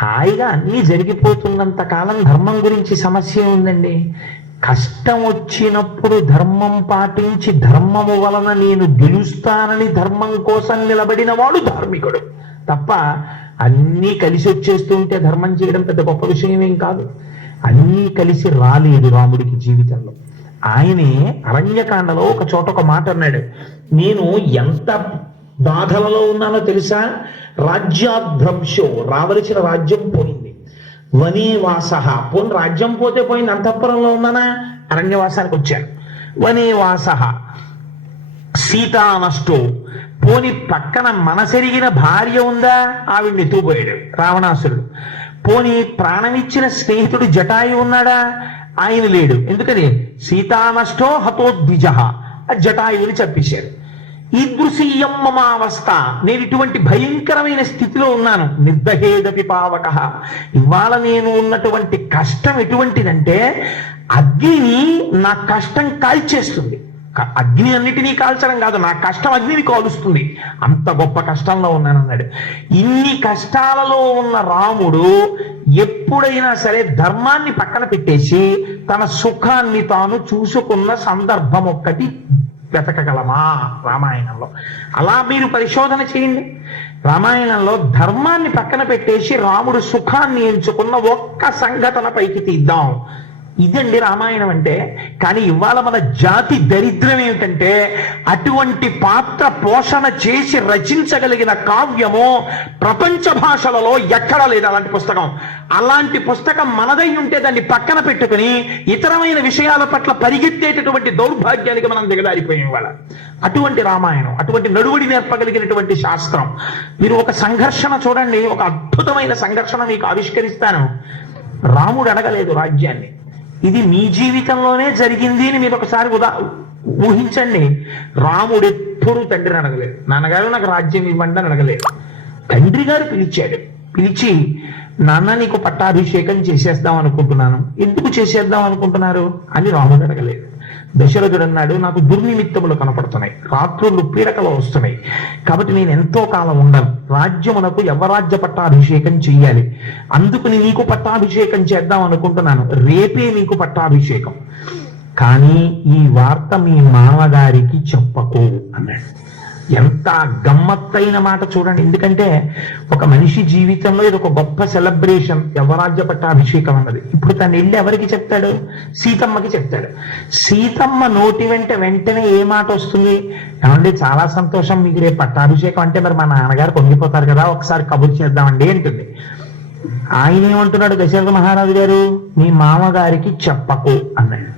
హాయిగా అన్నీ జరిగిపోతున్నంత కాలం ధర్మం గురించి సమస్య ఉందండి. కష్టం వచ్చినప్పుడు ధర్మం పాటించి ధర్మము వలన నేను గెలుస్తానని ధర్మం కోసం నిలబడిన వాడు ధార్మికుడు తప్ప అన్నీ కలిసి వచ్చేస్తూ ఉంటే ధర్మం చేయడం పెద్ద గొప్ప విషయమేం కాదు. అన్నీ కలిసి రాలేదు రాముడికి జీవితంలో. ఆయనే అరణ్యకాండలో ఒక చోట ఒక మాట అన్నాడు, నేను ఎంత బాధలలో ఉన్నానో తెలుసా, రాజ్యాద్భ్రంశో, రావలసిన రాజ్యం పోయింది, వనేవాస, పోని రాజ్యం పోతే పోయింది, అంతఃపురంలో ఉన్నానా, అరణ్యవాసానికి వచ్చాను, వనేవాస, సీతానష్టో, పోని పక్కన మనసెరిగిన భార్య ఉందా, ఆవిడ్ని ఎత్తుకుపోయాడు రావణాసురుడు, పోని ప్రాణమిచ్చిన స్నేహితుడు జటాయు ఉన్నాడా, ఆయన లేడు, ఎందుకని సీతానష్టో హతోద్విజ, జటాయువుని చంపేశారు. ఈదృశీయం మమావస్థ, నేను ఇటువంటి భయంకరమైన స్థితిలో ఉన్నాను, నిర్దహేదపి పావక, ఇవాళ నేను ఉన్నటువంటి కష్టం ఎటువంటిదంటే అగ్నిని నా కష్టం కాల్చేస్తుంది. అగ్ని అన్నిటినీ కాల్చడం కాదు, నా కష్టం అగ్నిని కాలుస్తుంది, అంత గొప్ప కష్టంలో ఉన్నానన్నాడు. ఇన్ని కష్టాలలో ఉన్న రాముడు ఎప్పుడైనా సరే ధర్మాన్ని పక్కన పెట్టేసి తన సుఖాన్ని తాను చూసుకున్న సందర్భం ఒక్కటి వెతకగలమా రామాయణంలో? అలా మీరు పరిశోధన చేయండి. రామాయణంలో ధర్మాన్ని పక్కన పెట్టేసి రాముడు సుఖాన్ని ఎంచుకున్న ఒక్క సంఘటన పైకి తీద్దాం. ఇదండి రామాయణం అంటే. కానీ ఇవాళ మన జాతి దరిద్రం ఏమిటంటే అటువంటి పాత్ర పోషణ చేసి రచించగలిగిన కావ్యము ప్రపంచ భాషలలో ఎక్కడా లేదు అలాంటి పుస్తకం. అలాంటి పుస్తకం మనదై ఉంటే దాన్ని పక్కన పెట్టుకుని ఇతరమైన విషయాల పట్ల పరిగెత్తేటటువంటి దౌర్భాగ్యానికి మనం దిగదారిపోయాం ఇవాళ. అటువంటి రామాయణం, అటువంటి నడువడి నేర్పగలిగినటువంటి శాస్త్రం. మీరు ఒక సంఘర్షణ చూడండి, ఒక అద్భుతమైన సంఘర్షణ మీకు ఆవిష్కరిస్తాను. రాముడు అడగలేదు రాజ్యాన్ని, ఇది మీ జీవితంలోనే జరిగింది అని మీరు ఒకసారి ఊహించండి. రాముడు ఎప్పుడూ తండ్రిని అడగలేదు, నాన్నగారు నాకు రాజ్యం ఇవ్వండి అని అడగలేదు. తండ్రి గారు పిలిచాడు, పిలిచి నాన్న నీకు పట్టాభిషేకం చేసేద్దాం అనుకుంటున్నాను, ఎందుకు చేసేద్దాం అనుకుంటున్నారు అని రాముడు అడగలేదు. దశరథుడు అన్నాడు, నాకు దుర్నిమిత్తములు కనపడుతున్నాయి, రాత్రులు పీడకలు వస్తున్నాయి, కాబట్టి నేను ఎంతో కాలం ఉండను, రాజ్యమునకు యవరాజ్య పట్టాభిషేకం చెయ్యాలి, అందుకుని నీకు పట్టాభిషేకం చేద్దాం అనుకుంటున్నాను, రేపే నీకు పట్టాభిషేకం, కానీ ఈ వార్త మీ మామగారికి చెప్పకు అన్నాడు. ఎంత గమ్మత్తైన మాట చూడండి. ఎందుకంటే ఒక మనిషి జీవితంలో ఇది ఒక గొప్ప సెలబ్రేషన్, యవరాజ్య పట్టాభిషేకం అన్నది. ఇప్పుడు తను వెళ్ళి ఎవరికి చెప్తాడు? సీతమ్మకి చెప్తాడు. సీతమ్మ నోటి వెంటనే ఏ మాట వస్తుంది? ఏమంటే చాలా సంతోషం, మీకు రేపు పట్టాభిషేకం అంటే మరి మా నాన్నగారు పొంగిపోతారు కదా, ఒకసారి కబురు చేద్దామండి అంటుంది. ఆయన ఏమంటున్నాడు దశరథ మహారాజు గారు? మీ మామగారికి చెప్పకు అన్నాడు.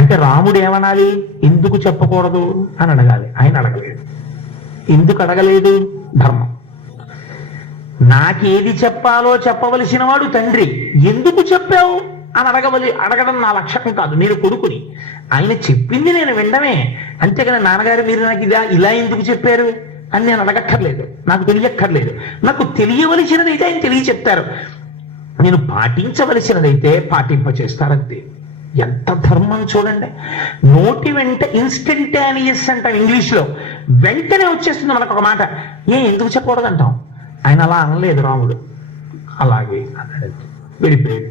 అంటే రాముడు ఏమనాలి? ఎందుకు చెప్పకూడదు అని అడగాలి. ఆయన అడగలేదు. ఎందుకు అడగలేదు? ధర్మం. నాకేది చెప్పాలో చెప్పవలసిన వాడు తండ్రి, ఎందుకు చెప్పావు అని అడగడం నా లక్ష్యం కాదు, నేను కొడుకుని, ఆయన చెప్పింది నేను వినడమే. అంతేకాని నాన్నగారు మీరు నాకు ఇలా ఎందుకు చెప్పారు అని నేను అడగక్కర్లేదు, నాకు తెలియక్కర్లేదు. నాకు తెలియవలసినదైతే ఆయన తెలియ చెప్తారు, నేను పాటించవలసినదైతే పాటింపచేస్తారంతే. ఎంత ధర్మం చూడండి. నోటి వెంట ఇన్స్టంటానియస్ అంటాం ఇంగ్లీష్లో, వెంటనే వచ్చేస్తుంది మనకు ఒక మాట. ఎందుకు చెప్పకూడదు అంటాం. ఆయన అలా అనలేదు రాముడు, అలాగే అన్నాడు, వెళ్ళిపోయాడు.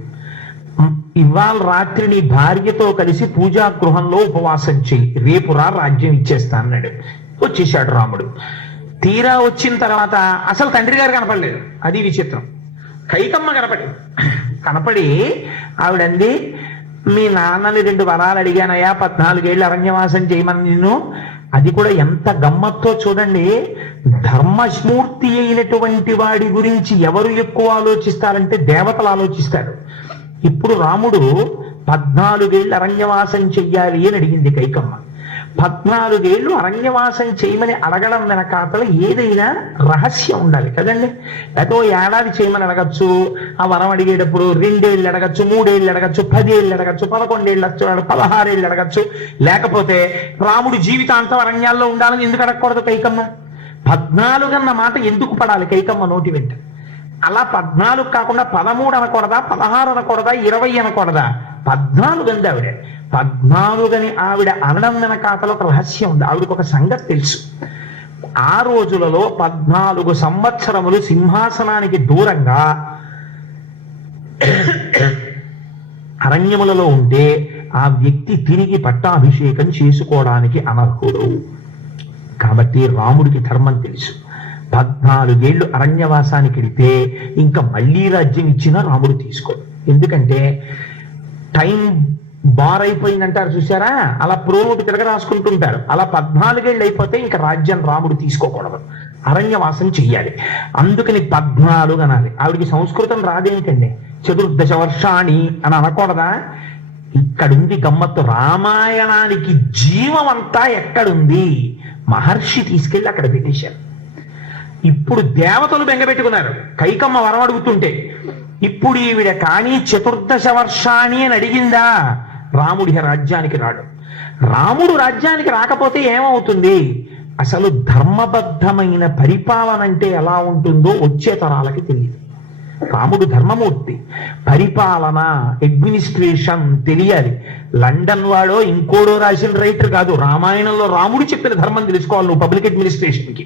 ఇవాళ రాత్రి నీ భార్యతో కలిసి పూజా గృహంలో ఉపవాసం చెయ్యి, రేపు రాజ్యం ఇచ్చేస్తా అన్నాడు. వచ్చేసాడు రాముడు. తీరా వచ్చిన తర్వాత అసలు తండ్రి గారు కనపడలేదు, అది విచిత్రం. కైకమ్మ కనపడి ఆవిడంది, మీ నాన్నని 2 వరాలు అడిగానయ్యా, 14 ఏళ్ళు అరణ్యవాసం చేయమని నిన్ను. అది కూడా ఎంత గమ్మత్తో చూడండి. ధర్మస్మూర్తి అయినటువంటి వాడి గురించి ఎవరు ఎక్కువ ఆలోచిస్తారంటే దేవతలు ఆలోచిస్తారు. ఇప్పుడు రాముడు 14 ఏళ్ళు అరణ్యవాసం చెయ్యాలి అని అడిగింది కైకమ్మ. 14 ఏళ్ళు అరణ్యవాసం చేయమని అడగడం వెనకాతల ఏదైనా రహస్యం ఉండాలి కదండి. లేకపోతే ఏడాది చేయమని అడగచ్చు, ఆ వరం అడిగేటప్పుడు 2 ఏళ్ళు అడగచ్చు, 3 ఏళ్ళు అడగచ్చు, 10 ఏళ్ళు అడగచ్చు, 11 ఏళ్ళు 16 ఏళ్ళు అడగచ్చు. లేకపోతే రాముడు జీవితాంతం అరణ్యాల్లో ఉండాలని ఎందుకు అడగకూడదు కైకమ్మ? 14 అన్న మాట ఎందుకు పడాలి కైకమ్మ నోటి వెంట? అలా 14 కాకుండా 13 అనకూడదా, 16 అనకూడదా, 20 అనకూడదా? 14 అంది ఆవిడ. 14 ఆవిడ అనడం వెనకాతలో ఒక రహస్యం ఉంది. ఆవిడకు ఒక సంగతి తెలుసు. ఆ రోజులలో 14 సంవత్సరములు సింహాసనానికి దూరంగా అరణ్యములలో ఉంటే ఆ వ్యక్తి తిరిగి పట్టాభిషేకం చేసుకోవడానికి అనర్హుడు. కాబట్టి రాముడికి ధర్మం తెలుసు. 14 ఏళ్ళు అరణ్యవాసానికి వెళితే ఇంకా మళ్ళీ రాజ్యం ఇచ్చినా రాముడు తీసుకోడు. ఎందుకంటే టైం బార్ అయిపోయిందంటారు చూసారా, అలా ప్రోమోటు తిరగ రాసుకుంటుంటారు. అలా 14 ఏళ్ళు అయిపోతే ఇంకా రాజ్యం రాముడు తీసుకోకూడదు, అరణ్యవాసం చెయ్యాలి. అందుకని 14 అనాలి. ఆవిడికి సంస్కృతం రాదేంటండి, 14 వర్షాణి అని అనకూడదా? ఇక్కడుంది గమ్మత్తు. రామాయణానికి జీవం అంతా ఎక్కడుంది? మహర్షి తీసుకెళ్ళి అక్కడ పెట్టేశారు. ఇప్పుడు దేవతలు బెంగపెట్టుకున్నారు కైకమ్మ వరం అడుగుతుంటే. ఇప్పుడు ఈవిడ కానీ 14 వర్షాణి అని అడిగిందా, రాముడి రాజ్యానికి రాడు. రాముడు రాజ్యానికి రాకపోతే ఏమవుతుంది? అసలు ధర్మబద్ధమైన పరిపాలన అంటే ఎలా ఉంటుందో వచ్చే తరాలకి తెలియదు. రాముడు ధర్మమూర్తి, పరిపాలన, అడ్మినిస్ట్రేషన్ తెలియాలి. లండన్ వాడో ఇంకోడో రాసిన రైటర్ కాదు, రామాయణంలో రాముడు చెప్పిన ధర్మం తెలుసుకోవాలి నువ్వు పబ్లిక్ అడ్మినిస్ట్రేషన్కి.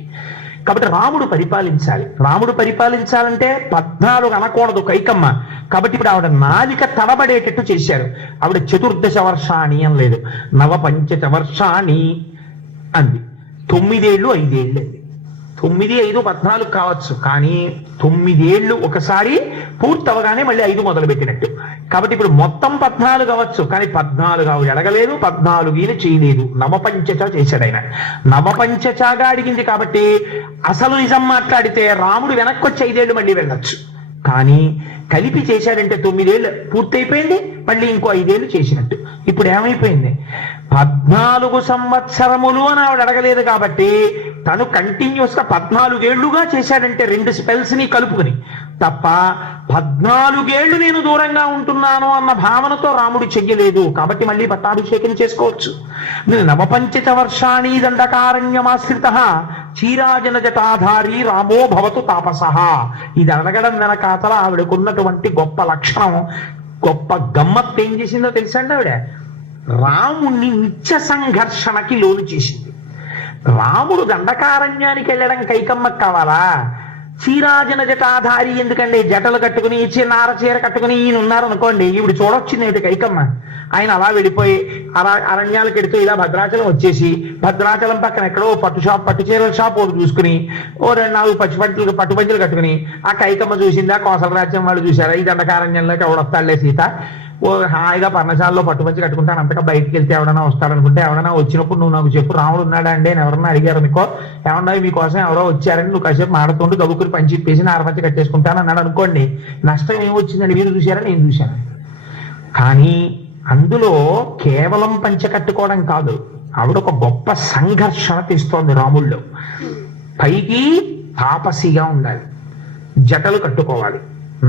కాబట్టి రాముడు పరిపాలించాలి. రాముడు పరిపాలించాలంటే 14 అనకూడదు కైకమ్మ. కాబట్టి ఇప్పుడు ఆవిడ నాలిక తడబడేటట్టు చేశారు. ఆవిడ 14 వర్షాణి అని లేదు, 9 వర్షాణి అంది. 9 ఏళ్ళు 5 ఏళ్ళు అండి. 9, 5, 14 కావచ్చు, కానీ 9 ఏళ్ళు ఒకసారి పూర్తవగానే మళ్ళీ 5 మొదలు పెట్టినట్టు. కాబట్టి ఇప్పుడు మొత్తం 14 అవ్వచ్చు, కానీ 14 ఆవిడ అడగలేదు, 14 చేయలేదు, నవపంచచ చేశాడు ఆయన. నవపంచచగా అడిగింది కాబట్టి అసలు నిజం మాట్లాడితే రాముడు వెనక్కి వచ్చి 5 ఏళ్ళు మళ్ళీ వెళ్ళొచ్చు. కానీ కలిపి చేశాడంటే 9 ఏళ్ళు పూర్తయిపోయింది, మళ్ళీ ఇంకో 5 ఏళ్ళు చేసినట్టు. ఇప్పుడు ఏమైపోయింది? 14 సంవత్సరములు అని ఆవిడ అడగలేదు కాబట్టి తను కంటిన్యూస్ గా 14 ఏళ్లుగా చేశాడంటే 2 స్పెల్స్ ని కలుపుకుని తప్ప 14 ఏళ్లు నేను దూరంగా ఉంటున్నాను అన్న భావనతో రాముడు చెయ్యలేదు. కాబట్టి మళ్ళీ పట్టాభిషేకం చేసుకోవచ్చు. నవపంచ వర్షాణి దండకారణ్యమాశ్రిత చీరాజన జటాధారి రామో భవతు తాపసః. ఇది అడగడం వెనకాతల ఆవిడకున్నటువంటి గొప్ప లక్షణం, గొప్ప గమ్మత్తు ఏం చేసిందో తెలుసండి ఆవిడ? రాముణ్ణి నిత్య సంఘర్షణకి లోను చేసింది. రాముడు దండకారణ్యానికి వెళ్ళడం కైకమ్మకు కావాలా? చీరాజన జటాధారి ఎందుకండి? జటలు కట్టుకుని నార చీర కట్టుకుని ఈయన ఉన్నారనుకోండి, ఈవిడ చూడొచ్చింది ఏమిటి కైకమ్మ? ఆయన అలా వెళ్ళిపోయి అరణ్యాలకు వెడుతూ ఇలా భద్రాచలం వచ్చేసి భద్రాచలం పక్కన ఎక్కడో పట్టు చీరల షాప్ ఒకటి చూసుకుని 2-4 పట్టుపంచులు కట్టుకుని ఆ కైకమ్మ చూసిందా? కోసల రాజ్యం వాళ్ళు చూసారా? ఈ దండకారణ్యంలోకి ఎవడొస్తాడులే సీత, హాయిగా పర్ణశాలలో పట్టుపంచి కట్టుకుంటాను, అంతగా బయటికి వెళ్తే ఎవడన్నా వస్తాడనుకుంటే, ఎవడన్నా వచ్చినప్పుడు నువ్వు నాకు చెప్పు, రాముడు ఉన్నాడా అండి అని ఎవరన్నా అడిగారు అనుకో, ఏమన్నా మీకోసం ఎవరో వచ్చారని నువ్వు కాసేపు మాడుతుంటూ గబుకుని పంచి ఇప్పేసి నారపంచి కట్టేసుకుంటాను అన్నాడు అనుకోండి, నష్టం ఏమొచ్చిందండి? మీరు చూసారా, నేను చూశాను. కానీ అందులో కేవలం పంచ కట్టుకోవడం కాదు, ఆవిడ ఒక గొప్ప సంఘర్షణ తెస్తోంది రాముల్లో. పైకి తాపసిగా ఉండాలి, జటలు కట్టుకోవాలి,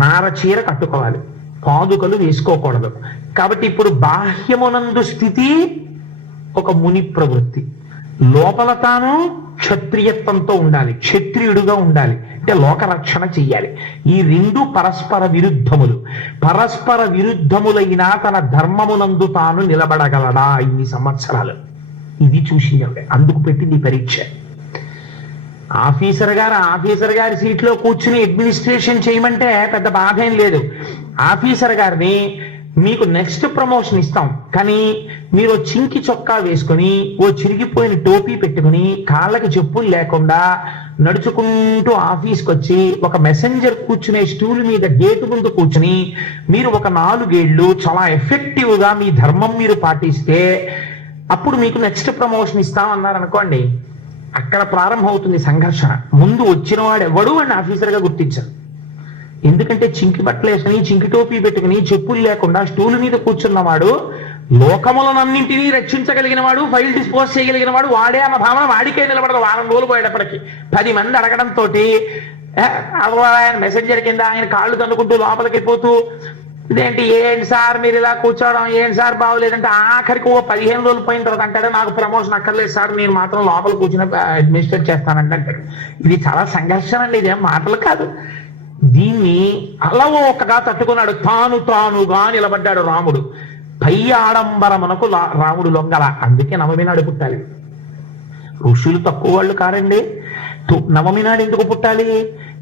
నార చీర కట్టుకోవాలి, పాదుకలు వేసుకోకూడదు. కాబట్టి ఇప్పుడు బాహ్యమునందు స్థితి ఒక ముని ప్రవృత్తి, లోపల తాను క్షత్రియత్వంతో ఉండాలి, క్షత్రియుడుగా ఉండాలి, అంటే లోకరక్షణ చెయ్యాలి. ఈ 2 పరస్పర విరుద్ధములు. పరస్పర విరుద్ధములైన తన ధర్మమునందు తాను నిలబడగలడా ఇన్ని సంవత్సరాలు? ఇది చూసింది. అందుకు పెట్టింది పరీక్ష. ఆఫీసర్ గారి సీట్లో కూర్చుని అడ్మినిస్ట్రేషన్ చేయమంటే పెద్ద బాధ ఏం లేదు. ఆఫీసర్ గారిని మీకు నెక్స్ట్ ప్రమోషన్ ఇస్తాం, కానీ మీరు చింకి చొక్కా వేసుకుని ఓ చిరిగిపోయిన టోపీ పెట్టుకుని కాళ్ళకి చెప్పులు లేకుండా నడుచుకుంటూ ఆఫీస్కి వచ్చి ఒక మెసెంజర్ కూర్చునే స్టూల్ మీద గేటు ముందు కూర్చుని మీరు ఒక 4 ఏళ్ళు చాలా ఎఫెక్టివ్గా మీ ధర్మం మీరు పాటిస్తే అప్పుడు మీకు నెక్స్ట్ ప్రమోషన్ ఇస్తాం అన్నారు అనుకోండి, అక్కడ ప్రారంభం అవుతుంది సంఘర్షణ. ముందు వచ్చిన వాడు ఎవడు వాడిని ఆఫీసర్గా గుర్తించారు. ఎందుకంటే చింకి బట్టలు వేసుకుని చింకి టోపీ పెట్టుకుని చెప్పులు లేకుండా స్టూల్ మీద కూర్చున్నవాడు లోకములనన్నింటినీ రక్షించగలిగిన వాడు, ఫైల్ డిస్పోజ్ చేయగలిగిన వాడు వాడే అన్న భావన వాడికే నిలబడదు. వారం రోజులు పోయేటప్పటికి 10 మంది అడగడంతో ఆయన మెసెంజర్ కింద ఆయన కాళ్ళు తన్నుకుంటూ లోపలికి పోతూ ఇదేంటి ఏంటి సార్ మీరు ఇలా కూర్చోవడం, ఏంటి సార్ బాగోలేదంటే ఆఖరికి 15 రోజులు పోయిన తర్వాత అంటాడు నాకు ప్రమోషన్ అక్కర్లేదు సార్, నేను మాత్రం లోపల కూర్చుని అడ్మినిస్ట్రేట్ చేస్తానంటే అంటాడు. ఇది చాలా సంఘర్షణ అండి, ఇదేం మాటలు కాదు. దీన్ని అలవోకగా తట్టుకున్నాడు, తానుగా నిలబడ్డాడు రాముడు. పై ఆడంబరమునకు రాముడు లొంగల. అందుకే నవమి నాడు పుట్టాలి. ఋషులు తక్కువ వాళ్ళు కారండి. నవమి నాడు ఎందుకు పుట్టాలి?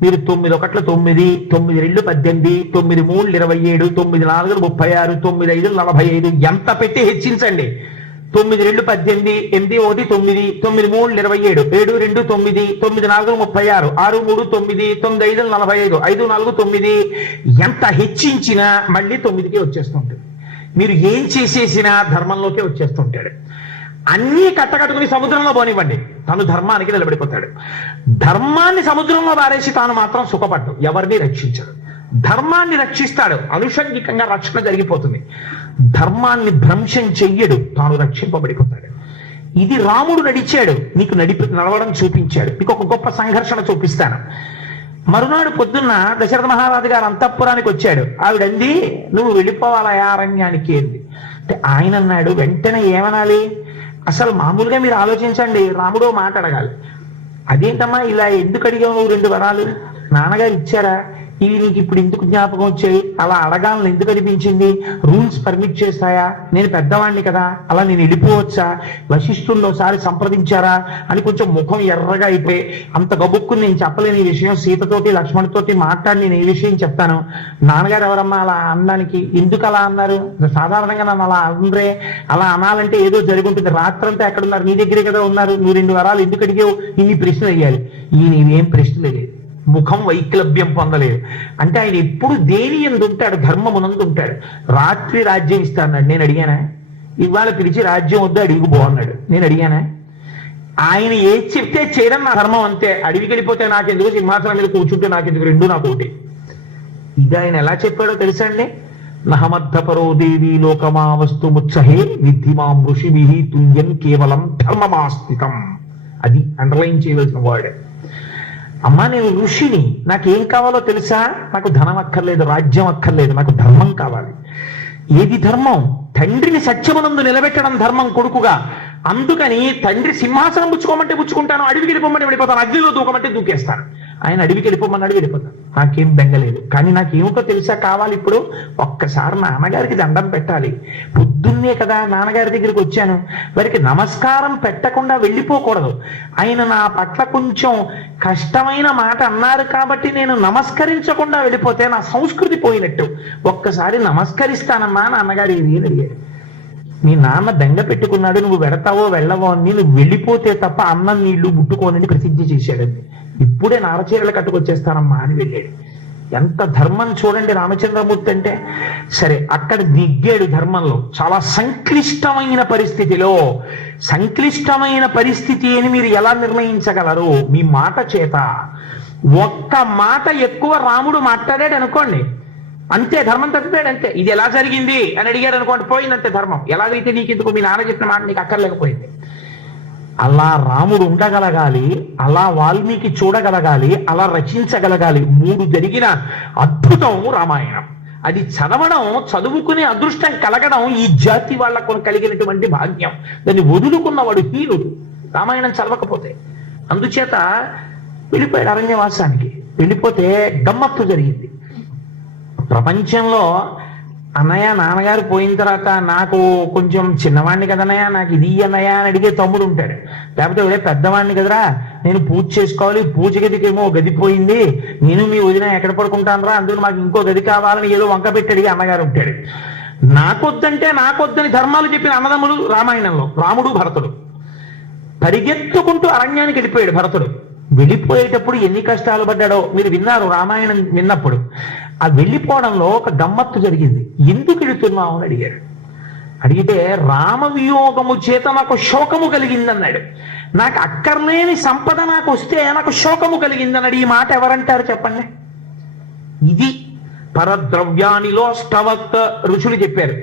మీరు 9 ఒకట్ల 9, 9 2 18, 9 3 27, 9 4 36, 9 5 45 ఎంత పెట్టి హెచ్చించండి. 9 2 18, 8 1 9, 9 3 27, 7 2 9, 9 4 36, 6 3 9, 9 5 45, 5 4 9 ఎంత హెచ్చించినా మళ్ళీ 9కే వచ్చేస్తుంటుంది. మీరు ఏం చేసేసినా ధర్మంలోకే వచ్చేస్తుంటాడు. అన్నీ కట్టకట్టుకుని సముద్రంలో పోనివ్వండి, తను ధర్మానికి నిలబడిపోతాడు. ధర్మాన్ని సముద్రంలో పారేసి తాను మాత్రం సుఖపడ్డు, ఎవరిని రక్షించడు. ధర్మాన్ని రక్షిస్తాడు, అనుషంగికంగా రక్షణ జరిగిపోతుంది. ధర్మాన్ని భ్రంశం చెయ్యడు, తాను రక్షింపబడిపోతాడు. ఇది రాముడు నడిచాడు, నీకు నడవడం చూపించాడు. నీకు ఒక గొప్ప సంఘర్షణ చూపిస్తాను. మరునాడు పొద్దున్న దశరథ మహారాజు గారు అంతఃపురానికి వచ్చాడు. ఆవిడంది, నువ్వు వెళ్ళిపోవాలా అరణ్యానికి ఏంది అంటే ఆయన అన్నాడు, వెంటనే ఏమనాలి? అసలు మామూలుగా మీరు ఆలోచించండి, రాముడో మాట అడగాలి. అదేంటమ్మా ఇలా ఎందుకు అడిగావు నువ్వు 2 వరాలు? నాన్నగారు ఇచ్చారా? ఇవి నీకు ఇప్పుడు ఎందుకు జ్ఞాపకం వచ్చాయి? అలా అడగాలని ఎందుకు అనిపించింది? రూల్స్ పర్మిట్ చేస్తాయా? నేను పెద్దవాడిని కదా, అలా నేను వెళ్ళిపోవచ్చా? వశిష్ఠుల్లో ఒకసారి సంప్రదించారా అని కొంచెం ముఖం ఎర్రగా అయిపోయి, అంత గబుక్కుని నేను చెప్పలేని ఈ విషయం, సీతతోటి లక్ష్మణుతోటి మాట్లాడి నేను ఈ విషయం చెప్తాను. నాన్నగారు ఎవరమ్మా అలా అనడానికి? ఎందుకు అలా అన్నారు? సాధారణంగా నన్ను అలా అనరే, అలా అనాలంటే ఏదో జరుగుంటుంది. రాత్రంతా ఎక్కడున్నారు? నీ దగ్గరే కదా ఉన్నారు. నువ్వు 2 వరాలు ఎందుకు అడిగావు? ఇన్ని ప్రశ్నలు అయ్యాలి. ఈయన ఇవేం ప్రశ్నలు లేదు, ముఖం వైక్లభ్యం పొందలేదు. అంటే ఆయన ఎప్పుడు దేని ఎందు ఉంటాడు? ధర్మమునందు ఉంటాడు. రాత్రి రాజ్యం ఇస్తాన్నాడు, నేను అడిగానా? ఇవాళ పిలిచి రాజ్యం వద్దు అడిగి బాగున్నాడు, నేను అడిగానా? ఆయన ఏది చెప్తే చేయడం నా ధర్మం, అంతే. అడవికి వెళ్ళిపోతే నాకెందుకు, సింహాసనం మీద కూర్చుంటే నాకెందుకు, 2 నాకు ఒకటి. ఇది ఆయన ఎలా చెప్పాడో తెలుసా అండి? నహమర్థపరో దేవి లోకమావస్తు ముత్సహే విద్ధిమాం ఋషిభిః తుల్యం కేవలం ధర్మమాస్థితం. అది అండర్లైన్ చేయవలసిన వర్డ్. అమ్మా నేను ఋషిని, నాకేం కావాలో తెలుసా? నాకు ధనం అక్కర్లేదు, రాజ్యం అక్కర్లేదు, నాకు ధర్మం కావాలి. ఏది ధర్మం? తండ్రిని సత్యమునందు నిలబెట్టడం ధర్మం కొడుకుగా. అందుకని తండ్రి సింహాసనం పుచ్చుకోమంటే పుచ్చుకుంటాను, అడవికి వెళ్ళిపోమంటే వెళ్ళిపోతాను, అగ్నిలో దూకమంటే దూకేస్తాను. ఆయన అడవికి వెళ్ళిపోమన్నాడు, వెళ్ళిపోతాను, నాకేం బెంగలేదు. కానీ నాకేమిటో తెలుసా కావాలి ఇప్పుడు? ఒక్కసారి నాన్నగారికి దండం పెట్టాలి. పొద్దున్నే కదా నాన్నగారి దగ్గరికి వచ్చాను, వారికి నమస్కారం పెట్టకుండా వెళ్ళిపోకూడదు. ఆయన నా పట్ల కొంచెం కష్టమైన మాట అన్నారు కాబట్టి నేను నమస్కరించకుండా వెళ్ళిపోతే నా సంస్కృతి పోయినట్టు. ఒక్కసారి నమస్కరిస్తానమ్మా నాన్నగారు ఏది అని అడిగాడు. నీ నాన్న బెంగ పెట్టుకున్నాడు, నువ్వు వెడతావో వెళ్ళవో అని, నువ్వు వెళ్ళిపోతే తప్ప అన్నం నీళ్లు ముట్టుకోనని ప్రసిద్ధి చేశాడండి. ఇప్పుడే నారచీరలు కట్టుకొచ్చేస్తానమ్మా అని వెళ్ళాడు. ఎంత ధర్మం చూడండి రామచంద్రమూర్తి అంటే. సరే, అక్కడ దిగ్గాడు ధర్మంలో. చాలా సంక్లిష్టమైన పరిస్థితిలో, సంక్లిష్టమైన పరిస్థితి అని మీరు ఎలా నిర్ణయించగలరు? మీ మాట చేత. ఒక్క మాట ఎక్కువ రాముడు మాట్లాడాడు అనుకోండి, అంతే, ధర్మం తప్పిపోయాడు, అంతే. ఇది ఎలా జరిగింది అని అడిగాడు అనుకోండి, పోయిందంతే ధర్మం. ఎలాగైతే నీకెందుకు, మీ నాన్న చెప్పిన మాట నీకు అక్కర్లేకపోయింది. అలా రాముడు ఉండగలగాలి, అలా వాల్మీకి చూడగలగాలి, అలా రచించగలగాలి. 3 జరిగిన అద్భుతం రామాయణం. అది చదవడం, చదువుకునే అదృష్టం కలగడం ఈ జాతి వాళ్లకు కలిగినటువంటి భాగ్యం. దాన్ని వదులుకున్నవాడు హీనుడు రామాయణం చదవకపోతే. అందుచేత వెళ్ళిపోయాడు అరణ్యవాసానికి. వెళ్ళిపోతే గమ్మత్తు జరిగింది. ప్రపంచంలో అన్నయ్య నాన్నగారు పోయిన తర్వాత నాకు కొంచెం చిన్నవాడిని కదన్నయ్య, నాకు ఇది అన్నయ్య అని అడిగే తమ్ముడు ఉంటాడు. లేకపోతే ఒరే పెద్దవాడిని కదరా, నేను పూజ చేసుకోవాలి, పూజ గదికేమో గది పోయింది, నేను మీ వదిన ఎక్కడ పడుకుంటానరా, అందులో మాకు ఇంకో గది కావాలని ఏదో వంక పెట్టి అడిగి అన్నగారు ఉంటాడు. నాకొద్దంటే నాకొద్దని ధర్మాలు చెప్పిన అన్నదమ్ములు రామాయణంలో రాముడు భరతుడు. పరిగెత్తుకుంటూ అరణ్యానికి వెళ్ళిపోయాడు భరతుడు. వెళ్ళిపోయేటప్పుడు ఎన్ని కష్టాలు పడ్డాడో మీరు విన్నారు రామాయణం విన్నప్పుడు. ఆ వెళ్ళిపోవడంలో ఒక గమ్మత్తు జరిగింది. ఎందుకు వెళుతున్నావు అని అడిగాడు. అడిగితే రామవియోగము చేత నాకు శోకము కలిగిందన్నాడు. నాకు అక్కర్లేని సంపద నాకు వస్తే నాకు శోకము కలిగిందన్నాడు. ఈ మాట ఎవరంటారు చెప్పండి? ఇది పరద్రవ్యానిలో ష్టవత్ ఋషులు చెప్పారు.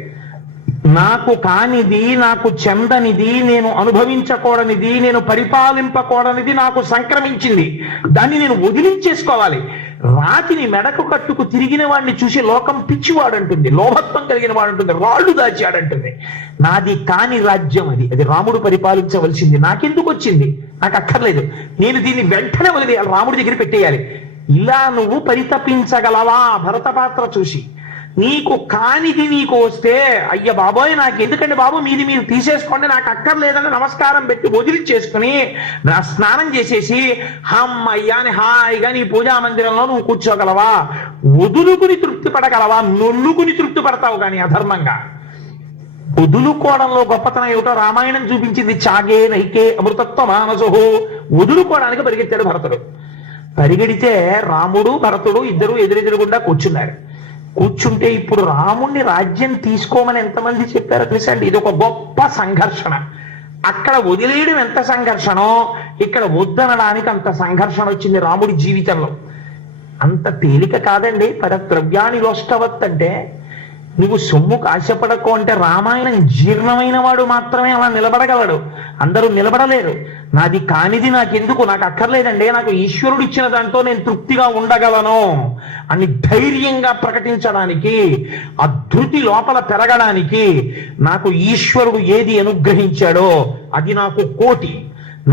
నాకు కానిది, నాకు చెందనిది, నేను అనుభవించకూడనిది, నేను పరిపాలింపకూడనిది నాకు సంక్రమించింది, దాన్ని నేను వదిలించేసుకోవాలి. రాతిని మెడకు కట్టుకు తిరిగిన వాడిని చూసి లోకం పిచ్చివాడంటుంది, లోభత్వం కలిగిన వాడంటుంది, రాళ్ళు దాచాడంటుంది. నాది కాని రాజ్యం అది, అది రాముడు పరిపాలించవలసింది. నాకెందుకు వచ్చింది? నాకు అక్కర్లేదు, నేను దీన్ని వెంటనే వదిలేయాలి, రాముడి దగ్గర పెట్టేయాలి. ఇలా నువ్వు పరితపించగలవా? భరత పాత్ర చూసి నీకు కానిది నీకు వస్తే అయ్య బాబోయ్ నాకు ఎందుకండి బాబు మీది మీరు తీసేసుకోండి నాకు అక్కర్లేదని నమస్కారం పెట్టి వదిలిచ్చేసుకుని నా స్నానం చేసేసి అమ్మయ్యా అని హాయిగా నీ పూజా మందిరంలో నువ్వు కూర్చోగలవా? వదులుకుని తృప్తి పడగలవా? నొల్లుకుని తృప్తి పడతావు కానీ అధర్మంగా. వదులుకోవడంలో గొప్పతనం ఏమిటో రామాయణం చూపించింది. చాగే నైకే అమృతత్వ మానసుహు. వదులుకోవడానికి పరిగెత్తాడు భరతుడు. పరిగెడితే రాముడు భరతుడు ఇద్దరు ఎదురెదురుగుండా కూర్చున్నారు. కూర్చుంటే ఇప్పుడు రాముణ్ణి రాజ్యం తీసుకోమని ఎంతమంది చెప్పారో తెలుసా అండి? ఇది ఒక గొప్ప సంఘర్షణ. అక్కడ వదిలేయడం ఎంత సంఘర్షణో ఇక్కడ వద్దనడానికి అంత సంఘర్షణ వచ్చింది రాముడి జీవితంలో. అంత తేలిక కాదండి. పరద్రవ్యాన్ని లోష్టవత్ అంటే నువ్వు సొమ్ముకు ఆశపడకు అంటే రామాయణం జీర్ణమైన వాడు మాత్రమే అలా నిలబడగలడు. అందరూ నిలబడలేరు. నాది కానిది నాకెందుకు, నాకు అక్కర్లేదండి, నాకు ఈశ్వరుడు ఇచ్చిన దాంతో నేను తృప్తిగా ఉండగలను అని ధైర్యంగా ప్రకటించడానికి, ఆ ధృతి లోపల పెరగడానికి నాకు ఈశ్వరుడు ఏది అనుగ్రహించాడో అది నాకు కోటి,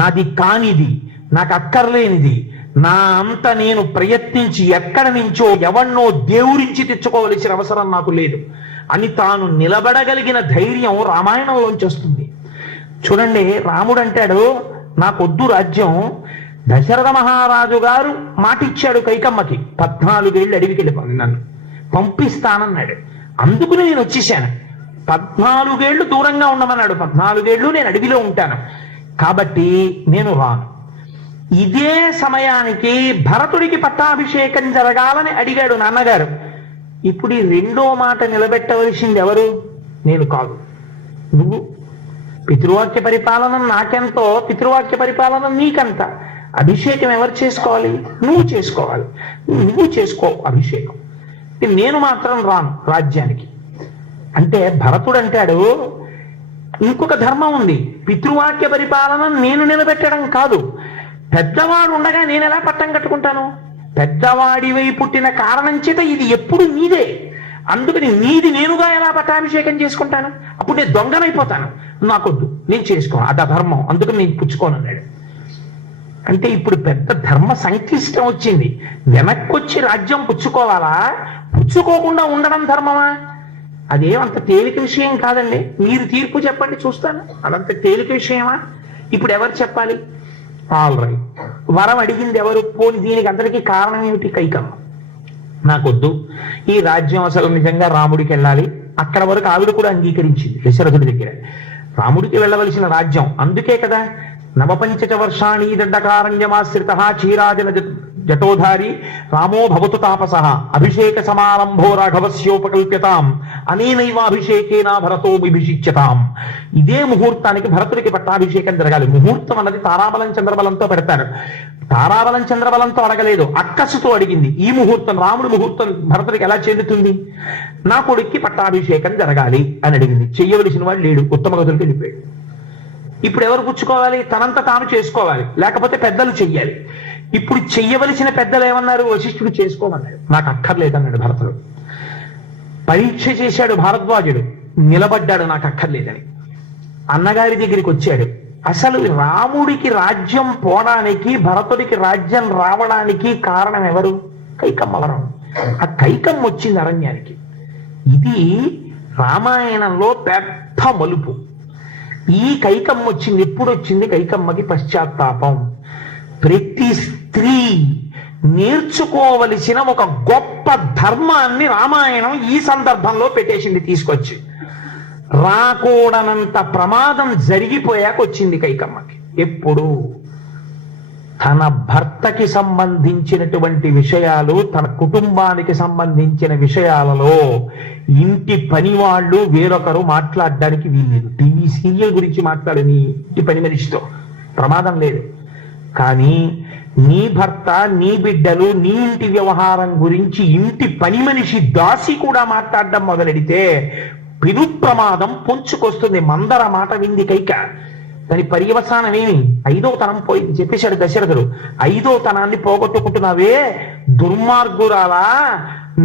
నాది కానిది, నాకు అక్కర్లేనిది, నా అంత నేను ప్రయత్నించి ఎక్కడి నుంచో ఎవన్నో దేవురించి తెచ్చుకోవలసిన అవసరం నాకు లేదు అని తాను నిలబడగలిగిన ధైర్యం రామాయణంలోంచి వస్తుంది. చూడండి, రాముడు అంటాడు నాకొద్దు రాజ్యం. దశరథ మహారాజు గారు మాటిచ్చాడు కైకమ్మకి, 14 ఏళ్ళు అడవికి వెళ్ళిపోయి నన్ను పంపిస్తానన్నాడు. అందుకుని నేను వచ్చేసాను. 14 ఏళ్ళు దూరంగా ఉండమన్నాడు. 14 ఏళ్ళు నేను అడవిలో ఉంటాను కాబట్టి నేను రాను. ఇదే సమయానికి భరతుడికి పట్టాభిషేకం జరగాలని అడిగాడు నాన్నగారు. ఇప్పుడు ఈ రెండో మాట నిలబెట్టవలసింది ఎవరు? నేను కాదు, నువ్వు. పితృవాక్య పరిపాలన నాకెంతో, పితృవాక్య పరిపాలన నీకంత. అభిషేకం ఎవరు చేసుకోవాలి? నువ్వు చేసుకోవాలి. నువ్వు చేసుకో అభిషేకం. నేను మాత్రం రాను రాజ్యానికి అంటే భరతుడు అంటాడు ఇంకొక ధర్మం ఉంది. పితృవాక్య పరిపాలన నేను నిలబెట్టడం కాదు, పెద్దవాడు ఉండగా నేను ఎలా పట్టం కట్టుకుంటాను? పెద్దవాడివై పుట్టిన కారణం చేత ఇది ఎప్పుడు నీదే. అందుకని నీది నేనుగా ఎలా పట్టాభిషేకం చేసుకుంటాను? అప్పుడు నేను దొంగనైపోతాను. నాకొద్దు, నేను చేసుకోను, అది ధర్మం, అందుకని నేను పుచ్చుకోను అన్నాడు. అంటే ఇప్పుడు పెద్ద ధర్మ సంక్లిష్టం వచ్చింది. వెనక్కి వచ్చి రాజ్యం పుచ్చుకోవాలా, పుచ్చుకోకుండా ఉండడం ధర్మమా? అదేమంత తేలిక విషయం కాదండి. మీరు తీర్పు చెప్పండి చూస్తాను. అదంత తేలిక విషయమా? ఇప్పుడు ఎవరు చెప్పాలి? ఆల్ రైట్, వరం అడిగింది ఎవరు? పోని దీనికి అందరికీ కారణం ఏమిటి? కైకమ్మ. నాకొద్దు, ఈ రాజ్యం అసలు నిజంగా రాముడికి వెళ్ళాలి. అక్కడ వరకు ఆవిడ కూడా అంగీకరించింది దశరథుడి దగ్గర. రాముడికి వెళ్ళవలసిన రాజ్యం. అందుకే కదా నవపంచ వర్షాణి దండకారణ్యమాశ్రిత క్షీరాజన జటోధారి రామో భవతు తాపస అభిషేక సమారంభో రాఘవస్యోపకల్ప్యతాం అనేనైవాభిషేకేన భరతో విభిషిచ్యతాం. ఇదే ముహూర్తానికి భరతుడికి పట్టాభిషేకం జరగాలి. ముహూర్తం అన్నది తారాబలం చంద్రబలంతో పెడతారు. తారాబలం చంద్రబలంతో అడగలేదు, అక్కసుతో అడిగింది. ఈ ముహూర్తం, రాముడి ముహూర్తం భరతుడికి ఎలా చెందుతుంది? నా కొడుక్కి పట్టాభిషేకం జరగాలి అని అడిగింది. చెయ్యవలసిన వాడు లేడు, ఉత్తమ గతులకి వెళ్ళిపోయాడు. ఇప్పుడు ఎవరు పుచ్చుకోవాలి? తనంత తాను చేసుకోవాలి, లేకపోతే పెద్దలు చెయ్యాలి. ఇప్పుడు చెయ్యవలసిన పెద్దలు ఏమన్నారు? వశిష్ఠుడు చేసుకోమన్నాడు. నాకు అక్కర్లేదన్నాడు భరతుడు. పరీక్ష చేశాడు భారద్వాజుడు, నిలబడ్డాడు నాకు అక్కర్లేదని. అన్నగారి దగ్గరికి వచ్చాడు. అసలు రాముడికి రాజ్యం పోవడానికి, భరతుడికి రాజ్యం రావడానికి కారణం ఎవరు? కైకమ్మ వరం. ఆ కైకమ్మ వచ్చింది అరణ్యానికి. ఇది రామాయణంలో పెద్ద మలుపు. ఈ కైకమ్మ వచ్చింది. ఎప్పుడు వచ్చింది? కైకమ్మకి పశ్చాత్తాపం. ప్రతి స్త్రీ నేర్చుకోవలసిన ఒక గొప్ప ధర్మాన్ని రామాయణం ఈ సందర్భంలో పెట్టేసింది తీసుకొచ్చి. రాకూడనంత ప్రమాదం జరిగిపోయాక వచ్చింది కైకమ్మకి. ఎప్పుడు? తన భర్తకి సంబంధించినటువంటి విషయాలు, తన కుటుంబానికి సంబంధించిన విషయాలలో ఇంటి పని వాళ్ళు వేరొకరు మాట్లాడడానికి వీల్లేదు. టీవీ సీరియల్ గురించి మాట్లాడు నీ ఇంటి పని మనిషితో, ప్రమాదం లేదు. కానీ నీ భర్త, నీ బిడ్డలు, నీ ఇంటి వ్యవహారం గురించి ఇంటి పని మనిషి దాసి కూడా మాట్లాడడం మొదలెడితే పెను ప్రమాదం పొంచుకొస్తుంది. మందర మాట వింది కైక. దాని పర్యవసానం ఏమి? 5వ తనం పోయింది చెప్పేశాడు దశరథుడు. 5వ తనాన్ని పోగొట్టుకుంటున్నావే దుర్మార్గురాలా,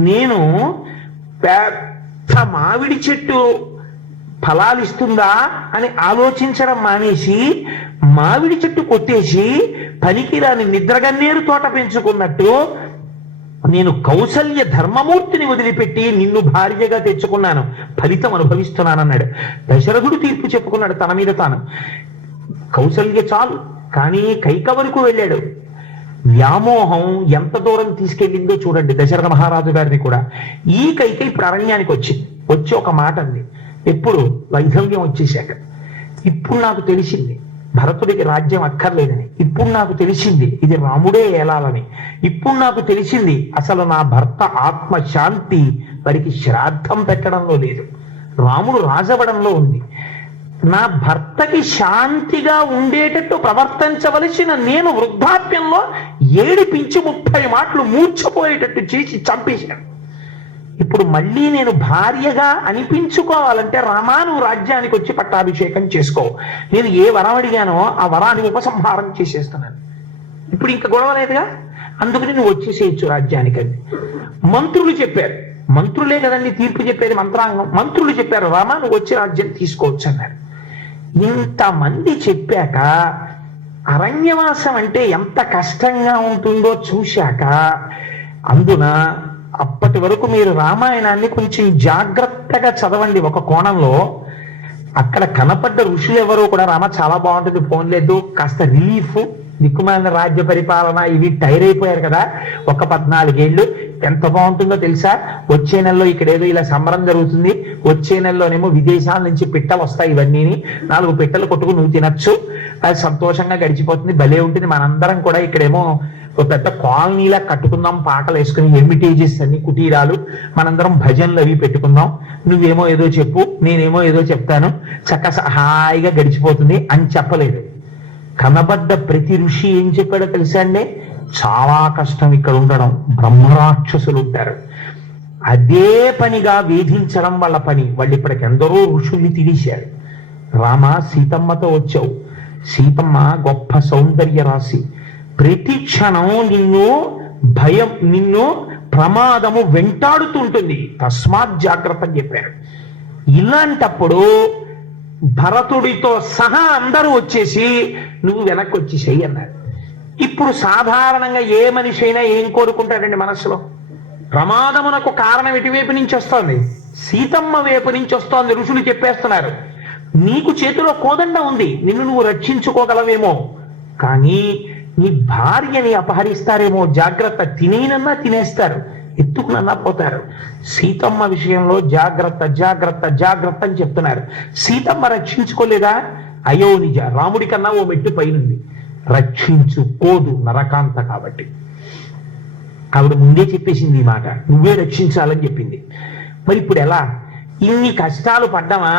నేను పెద్ద మామిడి చెట్టు ఫలాలిస్తుందా అని ఆలోచించడం మానేసి మామిడి చెట్టు కొట్టేసి పనికిరాని నిద్రగన్నేరు తోట పెంచుకున్నట్టు నేను కౌసల్య ధర్మమూర్తిని వదిలిపెట్టి నిన్ను భార్యగా తెచ్చుకున్నాను, ఫలితం అనుభవిస్తున్నానన్నాడు. దశరథుడు తీర్పు చెప్పుకున్నాడు తన మీద తాను. కౌసల్య చాలు, కానీ కైకవరకు వెళ్ళాడు. వ్యామోహం ఎంత దూరం తీసుకెళ్ళిందో చూడండి దశరథ మహారాజు గారిని కూడా. ఈ కైక ఇప్పుడు అరణ్యానికి వచ్చి ఒక మాట అంది. ఎప్పుడు? వైధవ్యం వచ్చేశాక. ఇప్పుడు నాకు తెలిసింది భరతుడికి రాజ్యం అక్కర్లేదని. ఇప్పుడు నాకు తెలిసింది ఇది రాముడే ఏలాలని. ఇప్పుడు నాకు తెలిసింది అసలు నా భర్త ఆత్మశాంతి వారికి శ్రాద్ధం పెట్టడంలో లేదు, రాముడు రాజవడంలో ఉంది. నా భర్తకి శాంతిగా ఉండేటట్టు ప్రవర్తించవలసిన నేను వృద్ధాప్యంలో ఏడిపించి 30 మాటలు మూర్ఛపోయేటట్టు చేసి చంపేశాను. ఇప్పుడు మళ్ళీ నేను భార్యగా అనిపించుకోవాలంటే రామా నువ్వు రాజ్యానికి వచ్చి పట్టాభిషేకం చేసుకో. నేను ఏ వరం అడిగానో ఆ వరాన్ని ఉపసంహారం చేసేస్తున్నాను. ఇప్పుడు ఇంకా గొడవ లేదుగా, అందుకని నువ్వు వచ్చేసేయచ్చు రాజ్యానికి అని మంత్రులు చెప్పారు. మంత్రులే కదండి తీర్పు చెప్పేది, మంత్రాంగం. మంత్రులు చెప్పారు రామా నువ్వు వచ్చి రాజ్యం తీసుకోవచ్చు అన్నారు. ఇంతమంది చెప్పాక అరణ్యవాసం అంటే ఎంత కష్టంగా ఉంటుందో చూశాక, అందున అప్పటి వరకు మీరు రామాయణాన్ని కొంచెం జాగ్రత్తగా చదవండి. ఒక కోణంలో అక్కడ కనపడ్డ ఋషులు ఎవరో కూడా రామ చాలా బాగుంటుంది, ఫోన్ లేదు, కాస్త రిలీఫ్, దిక్కుమాలిన రాజ్య పరిపాలన ఇవి టైర్ అయిపోయారు కదా, ఒక 14 ఏళ్ళు ఎంత బాగుంటుందో తెలుసా. వచ్చే నెలలో ఇక్కడ ఏదో ఇలా సంబరం జరుగుతుంది, వచ్చే నెలలోనేమో విదేశాల నుంచి పిట్టలు వస్తాయి, ఇవన్నీ 4 పిట్టలు కొట్టుకు నువ్వు తినచ్చు, అది సంతోషంగా గడిచిపోతుంది, భలే ఉంటుంది. మనందరం కూడా ఇక్కడేమో ఒక పెద్ద కాలనీలా కట్టుకుందాం, పాటలు వేసుకుని, ఎమిటేజెస్ అన్ని కుటీరాలు, మనందరం భజనలు అవి పెట్టుకుందాం, నువ్వేమో ఏదో చెప్పు నేనేమో ఏదో చెప్తాను, చక్కగా హాయిగా గడిచిపోతుంది అని చెప్పలేదు. కనబడ్డ ప్రతి ఋషి ఏం చెప్పాడో తెలుసా అండి? చాలా కష్టం ఇక్కడ ఉండడం, బ్రహ్మరాక్షసులు ఉంటారు, అదే పనిగా వేధించడం వాళ్ళ పని. వాళ్ళు ఇప్పటికి ఎందరో ఋషుల్ని తినేశారు. రామ సీతమ్మతో వచ్చావు, సీతమ్మ గొప్ప సౌందర్య రాశి, ప్రతి క్షణం నిన్ను ప్రమాదము వెంటాడుతుంటుంది, తస్మాత్ జాగ్రత్త అని చెప్పారు. ఇలాంటప్పుడు భరతుడితో సహా అందరూ వచ్చేసి నువ్వు వెనక్కి వచ్చేసేయి అన్నారు. ఇప్పుడు సాధారణంగా ఏ మనిషి అయినా ఏం కోరుకుంటాడండి మనసులో? ప్రమాదమునకు కారణం ఎటువైపు నుంచి వస్తోంది? సీతమ్మ వైపు నుంచి వస్తోంది. ఋషులు చెప్పేస్తున్నారు నీకు చేతిలో కోదండ ఉంది, నిన్ను నువ్వు రక్షించుకోగలవేమో, కానీ నీ భార్యని అపహరిస్తారేమో, జాగ్రత్త, తినేనన్నా తినేస్తారు, ఎత్తుకునన్నా పోతారు. సీతమ్మ విషయంలో జాగ్రత్త జాగ్రత్త జాగ్రత్త అని చెప్తున్నారు. సీతమ్మ రక్షించుకోలేదా? అయో నిజ, రాముడి కన్నా ఓ మెట్టు పైనుంది, రక్షించుకోదు, నరకాంత కాబట్టి. ఆవిడ ముందే చెప్పేసింది ఈ మాట, నువ్వే రక్షించాలని చెప్పింది. మరి ఇప్పుడు ఎలా? ఇన్ని కష్టాలు పడ్డామా?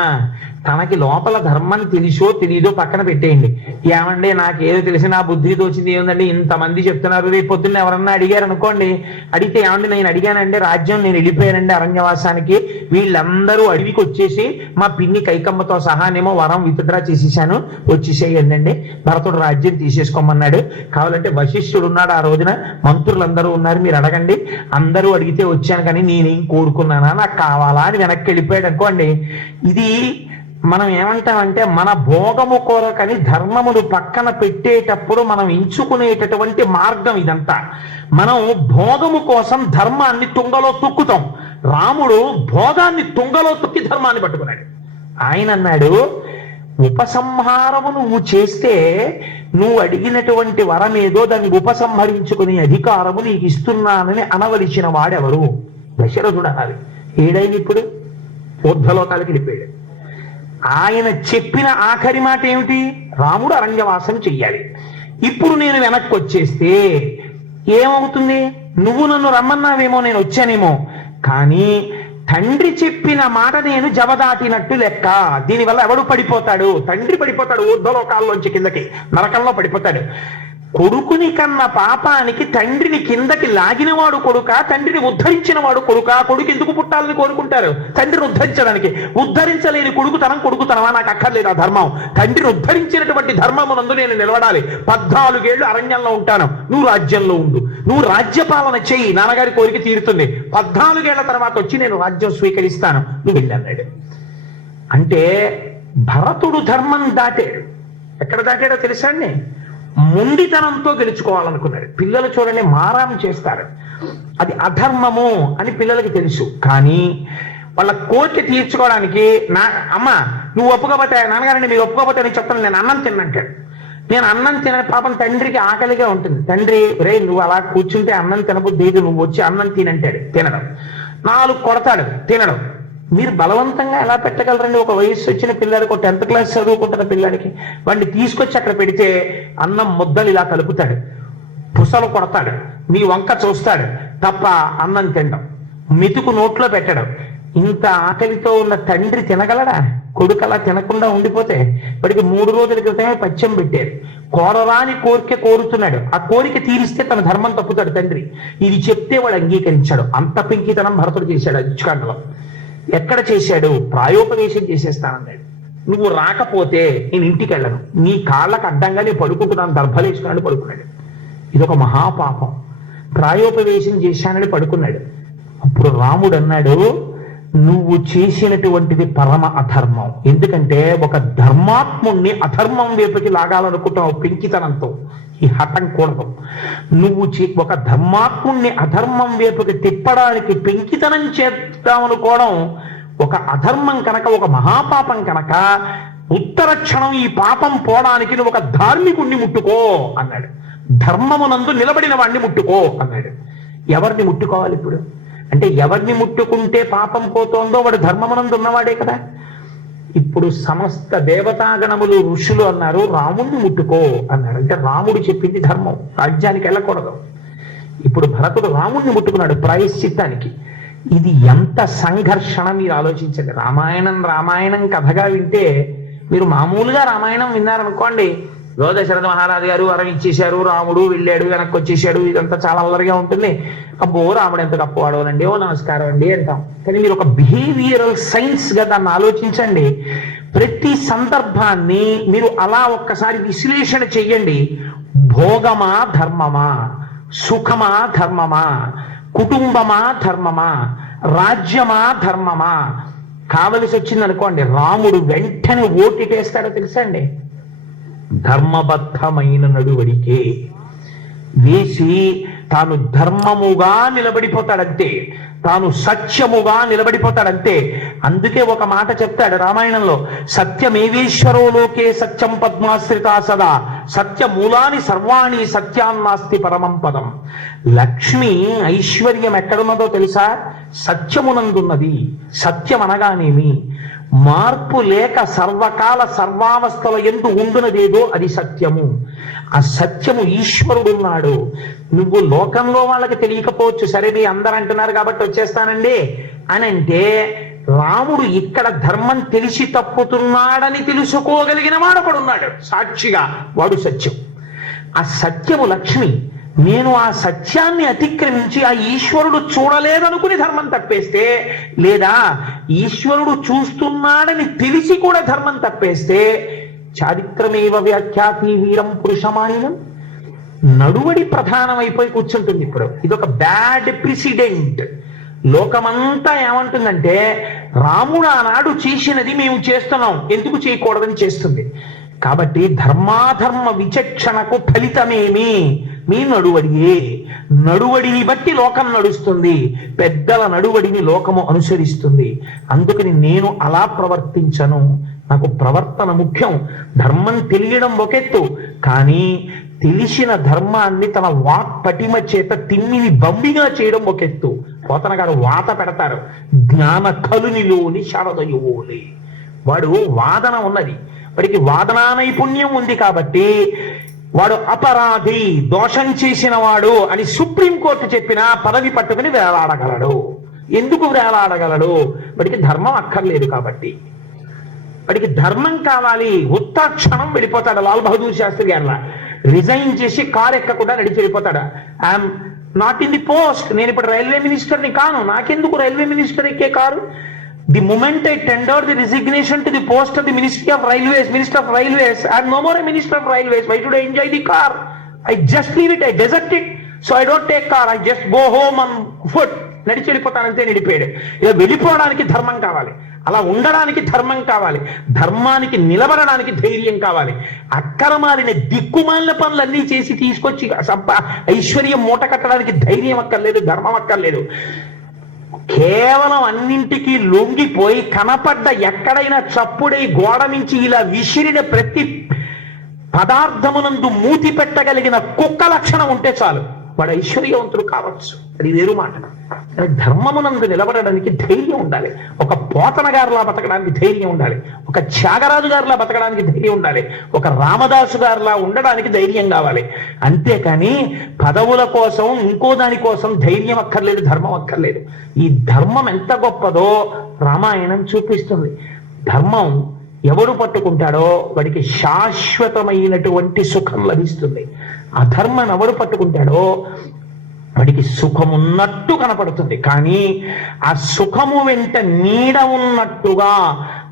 తనకి లోపల ధర్మం తెలిసో తెలీదో పక్కన పెట్టేయండి. ఏమంటే నాకేదో తెలిసి నా బుద్ధి తోచింది ఏముందండి, ఇంతమంది చెప్తున్నారు, రేపు పొద్దున్న ఎవరన్నా అడిగారు అనుకోండి, అడిగితే ఏమంటే నేను అడిగానండి రాజ్యం, నేను వెళ్ళిపోయానండి అరణ్యవాసానికి, వీళ్ళందరూ అడవికి వచ్చేసి మా పిన్ని కైకమ్మతో సహానేమో వరం విత్డ్రా చేసేసాను, వచ్చేసేయండి, భరతుడు రాజ్యం తీసేసుకోమన్నాడు, కావాలంటే వశిష్ఠుడు ఉన్నాడు ఆ రోజున, మంత్రులందరూ ఉన్నారు, మీరు అడగండి, అందరూ అడిగితే వచ్చాను, కానీ నేనేం కోరుకున్నానా, నాకు కావాలా అని వెనక్కి వెళ్ళిపోయాడు అనుకోండి. ఇది మనం ఏమంటామంటే మన భోగము కోరకని ధర్మములు పక్కన పెట్టేటప్పుడు మనం ఎంచుకునేటటువంటి మార్గం ఇదంతా. మనం భోగము కోసం ధర్మాన్ని తుంగలో తొక్కుతాం, రాముడు భోగాన్ని తుంగలో తొక్కి ధర్మాన్ని పట్టుకున్నాడు. ఆయన అన్నాడు ఉపసంహారము నువ్వు చేస్తే నువ్వు అడిగినటువంటి వరం ఏదో దాన్ని ఉపసంహరించుకునే అధికారము నీకు ఇస్తున్నానని అనవలసిన వాడెవరు? దశరథుడు అనాలి. ఏడైన ఇప్పుడు ఊర్ధ్వలోకాలకి వెళ్ళిపోయాడు. ఆయన చెప్పిన ఆఖరి మాట ఏమిటి? రాముడు అరణ్యవాసం చెయ్యాలి. ఇప్పుడు నేను వెనక్కి వచ్చేస్తే ఏమవుతుంది? నువ్వు నన్ను రమ్మన్నావేమో, నేను వచ్చానేమో, కానీ తండ్రి చెప్పిన మాట నేను జవదాటినట్టు లెక్క. దీనివల్ల ఎవడు పడిపోతాడు? తండ్రి పడిపోతాడు, ఊర్ధ్వలోకాల్లోంచి కిందకి నరకంలో పడిపోతాడు. కొడుకుని కన్న పాపానికి తండ్రిని కిందకి లాగినవాడు కొడుక, తండ్రిని ఉద్ధరించిన వాడు కొడుక? కొడుకు ఎందుకు పుట్టాలని కోరుకుంటారు? తండ్రిని ఉద్ధరించడానికి. ఉద్ధరించలేని కొడుకుతనమా? నాకు అక్కర్లేదు ఆ ధర్మం. తండ్రిని ఉద్ధరించినటువంటి ధర్మమునందు నేను నిలబడాలి. 14 ఏళ్ళు అరణ్యంలో ఉంటాను, నువ్వు రాజ్యంలో ఉండు, నువ్వు రాజ్యపాలన చెయ్యి, నాన్నగారి కోరిక తీరుతుంది, 14 ఏళ్ల తర్వాత వచ్చి నేను రాజ్యం స్వీకరిస్తాను, నువ్వు వెళ్ళన్నాడు. అంటే భరతుడు ధర్మం దాటాడు. ఎక్కడ దాటాడో తెలుసా అండి? మొండితనంతో గెలుచుకోవాలనుకున్నాడు. పిల్లలు చూడండి మారాం చేస్తారు, అది అధర్మము అని పిల్లలకి తెలుసు. కానీ వాళ్ళ కోరిక తీర్చుకోవడానికి అమ్మ నువ్వు ఒప్పుకోపోతే, నాన్నగారండి మీరు ఒప్పుకోపోతే నేను చెప్తాను నేను అన్నం తిన్నంటాడు. నేను అన్నం తిన పాపం తండ్రికి ఆకలిగా ఉంటుంది. తండ్రి రే నువ్వు అలా కూర్చుంటే అన్నం తినబుద్ధి, నువ్వు వచ్చి అన్నం తినంటాడు. తినడం, 4 కొడతాడు, తినడం. మీరు బలవంతంగా ఎలా పెట్టగలరండి? ఒక వయసు వచ్చిన పిల్లాడికి, ఒక 10th క్లాస్ చదువుకుంటున్న పిల్లాడికి వాడిని తీసుకొచ్చి అక్కడ పెడితే అన్నం ముద్దలు ఇలా కలుపుతాడు, పుసలు కొడతాడు, మీ వంక చూస్తాడు తప్ప అన్నం తినడం, మెతుకు నోట్లో పెట్టడం. ఇంత ఆకలితో ఉన్న తండ్రి తినగలడా? కొడుకు అలా తినకుండా ఉండిపోతే? వాడికి 3 రోజుల క్రితమే పచ్చం పెట్టారు. కోరరాని కోరిక కోరుతున్నాడు, ఆ కోరిక తీరిస్తే తన ధర్మం తప్పుతాడు తండ్రి. ఇది చెప్తే వాడు అంగీకరించాడు. అంత పెంకితనం భరతుడు చేశాడు అచ్యుకాండలో. ఎక్కడ చేశాడు? ప్రాయోపవేశం చేసేస్తానన్నాడు. నువ్వు రాకపోతే నేను ఇంటికి వెళ్ళను, నీ కాళ్ళకు అడ్డంగా నేను పడుకుంటున్నాను, దర్భలేసుకున్నాడు, పడుకున్నాడు. ఇదొక మహాపాపం. ప్రాయోపవేశం చేశానని పడుకున్నాడు. అప్పుడు రాముడు అన్నాడు, నువ్వు చేసినటువంటిది పరమ అధర్మం. ఎందుకంటే ఒక ధర్మాత్ముణ్ణి అధర్మం వైపుకి లాగాలనుకుంటున్నావు పెంకితనంతో. ఈ హఠం కూడదు. నువ్వు ఒక ధర్మాత్ముణ్ణి అధర్మం వైపుకి తిప్పడానికి పెంకితనం చేద్దామనుకోవడం ఒక అధర్మం కనుక, ఒక మహాపాపం కనుక, ఉత్తర క్షణం ఈ పాపం పోవడానికి నువ్వు ఒక ధార్మికుణ్ణి ముట్టుకో అన్నాడు. ధర్మమునందు నిలబడిన వాడిని ముట్టుకో అన్నాడు. ఎవరిని ముట్టుకోవాలి ఇప్పుడు? అంటే ఎవరిని ముట్టుకుంటే పాపం పోతోందో వాడు ధర్మమునందు ఉన్నవాడే కదా. ఇప్పుడు సమస్త దేవతాగణములు ఋషులు అన్నారు రాముణ్ణి ముట్టుకో అన్నారు. అంటే రాముడు చెప్పింది ధర్మం, రాజ్యానికి వెళ్ళకూడదు. ఇప్పుడు భరతుడు రాముణ్ణి ముట్టుకున్నాడు ప్రాయశ్చిత్తానికి. ఇది ఎంత సంఘర్షణ మీరు ఆలోచించండి. రామాయణం కథగా వింటే, మీరు మామూలుగా రామాయణం విన్నారనుకోండి, దశరథ మహారాజు గారు వరం ఇచ్చేశారు, రాముడు వెళ్ళాడు, వెనక్కి వచ్చేసాడు, ఇదంతా చాలా అల్లరిగా ఉంటుంది. అబ్బో రాముడు ఎంత గొప్పవాడోనండి, ఓ నమస్కారం అండి అంటాం. కానీ మీరు ఒక బిహేవియరల్ సైన్స్ గా దాన్ని ఆలోచించండి. ప్రతి సందర్భాన్ని మీరు అలా ఒక్కసారి విశ్లేషణ చెయ్యండి. భోగమా ధర్మమా, సుఖమా ధర్మమా, కుటుంబమా ధర్మమా, రాజ్యమా ధర్మమా. కావలసి వచ్చింది అనుకోండి, రాముడు వెంటనే ఓటిటేస్తాడో తెలుసా అండి? ధర్మబద్ధమైన నడువడికే వేసి తాను ధర్మముగా నిలబడిపోతాడంతే, తాను సత్యముగా నిలబడిపోతాడంతే. అందుకే ఒక మాట చెప్తాడు రామాయణంలో, సత్యమేవేశ్వరో లోకే సత్యం పద్మాశ్రితా సదా సత్యమూలాని సర్వాణి సత్యాన్నాస్తి పరమం పదం. లక్ష్మి ఐశ్వర్యం ఎక్కడున్నదో తెలుసా? సత్యమునందున్నది. సత్యం అనగానేమి? మార్పు లేక సర్వకాల సర్వావస్థల ఎందు ఉండునదేదో అది సత్యము. ఆ సత్యము ఈశ్వరుడున్నాడు. నువ్వు లోకంలో వాళ్ళకి తెలియకపోవచ్చు, సరే మీ అందరు అంటున్నారు కాబట్టి వచ్చేస్తానండి అని అంటే, రాముడు ఇక్కడ ధర్మం తెలిసి తప్పుతున్నాడని తెలుసుకోగలిగిన వాడు ఒకడున్నాడు సాక్షిగా, వాడు సత్యం. ఆ సత్యము లక్ష్మి. నేను ఆ సత్యాన్ని అతిక్రమించి ఆ ఈశ్వరుడు చూడలేదనుకుని ధర్మం తప్పేస్తే, లేదా ఈశ్వరుడు చూస్తున్నాడని తెలిసి కూడా ధర్మం తప్పేస్తే, చారిత్రమేవ వ్యాఖ్యాతి వీరం పురుషమానినం. నడువడి ప్రధానమైపోయి కూర్చుంటుంది. ఇప్పుడు ఇదొక బ్యాడ్ ప్రెసిడెంట్. లోకమంతా ఏమంటుందంటే, రాముడు ఆనాడు చేసినది మేము చేస్తున్నాం, ఎందుకు చేయకూడదని చేస్తుంది. కాబట్టి ధర్మాధర్మ విచక్షణకు ఫలితమేమి? మీ నడువడియే. నడువడిని బట్టి లోకం నడుస్తుంది, పెద్దల నడువడిని లోకము అనుసరిస్తుంది. అందుకని నేను అలా ప్రవర్తించను. నాకు ప్రవర్తన ముఖ్యం. ధర్మం తెలియడం ఒకెత్తు, కానీ తెలిసిన ధర్మాన్ని తన వాక్ పటిమ చేత తిమ్మిని బంబిగా చేయడం ఒకెత్తు. పోతన గారు వాత పెడతారు, జ్ఞాన కలునిలోని శారదయోలే. వాడు వాదన ఉన్నది, వాడికి వాదనా నైపుణ్యం ఉంది కాబట్టి వాడు అపరాధి, దోషం చేసిన వాడు అని సుప్రీంకోర్టు చెప్పినా పదవి పట్టుకుని వేలాడగలడు. ఎందుకు వేలాడగలడు? వాడికి ధర్మం అక్కర్లేదు కాబట్టి. వాడికి ధర్మం కావాలి. ఉత్తక్షణం వెళ్ళిపోతాడు. లాల్ బహదూర్ శాస్త్రి గారిలా రిజైన్ చేసి కారు ఎక్కకుండా నడిచి వెళ్ళిపోతాడు. I'm not in the post, నేను ఇప్పుడు రైల్వే మినిస్టర్ని కాను, నాకెందుకు రైల్వే మినిస్టర్ ఎక్కే car? The moment I tendered the resignation to the post of the Minister of Railways, I am no more a Minister of Railways. Why should I enjoy the car? I just leave it, I desert it. So I don't take car, I just go home on foot, నడిచి వెళ్ళిపోతానంతే నడిపాడు. ఇలా వెళ్ళిపోవడానికి ధర్మం కావాలి, అలా ఉండడానికి ధర్మం కావాలి, ధర్మానికి నిలబడడానికి ధైర్యం కావాలి. అక్రమాలని దిక్కుమాలిన పనులన్నీ చేసి తీసుకొచ్చి ఐశ్వర్యం మూట కట్టడానికి ధైర్యం అక్కర్లేదు, ధర్మం అక్కర్లేదు. కేవలం అన్నింటికీ లొంగిపోయి కనపడ్డ ఎక్కడైనా చప్పుడై గోడ నుంచి ఇలా విసిరిన ప్రతి పదార్థమునందు మూతి పెట్టగలిగిన కుక్క లక్షణం ఉంటే చాలు, వాడు ఐశ్వర్యవంతుడు కావచ్చు. అది వేరు మాట. కానీ ధర్మమునందు నిలబడడానికి ధైర్యం ఉండాలి. ఒక పోతన గారిలా బతకడానికి ధైర్యం ఉండాలి, ఒక త్యాగరాజు గారిలా బతకడానికి ధైర్యం ఉండాలి, ఒక రామదాసు గారిలా ఉండడానికి ధైర్యం కావాలి. అంతేకాని పదవుల కోసం ఇంకో దాని కోసం ధైర్యం అక్కర్లేదు, ధర్మం అక్కర్లేదు. ఈ ధర్మం ఎంత గొప్పదో రామాయణం చూపిస్తుంది. ధర్మం ఎవడు పట్టుకుంటాడో వాడికి శాశ్వతమైనటువంటి సుఖం లభిస్తుంది. అధర్మం ఎవడు పట్టుకుంటాడో వాడికి సుఖం ఉన్నట్టు కనపడుతుంది, కానీ ఆ సుఖము వెంట నీడ ఉన్నట్టుగా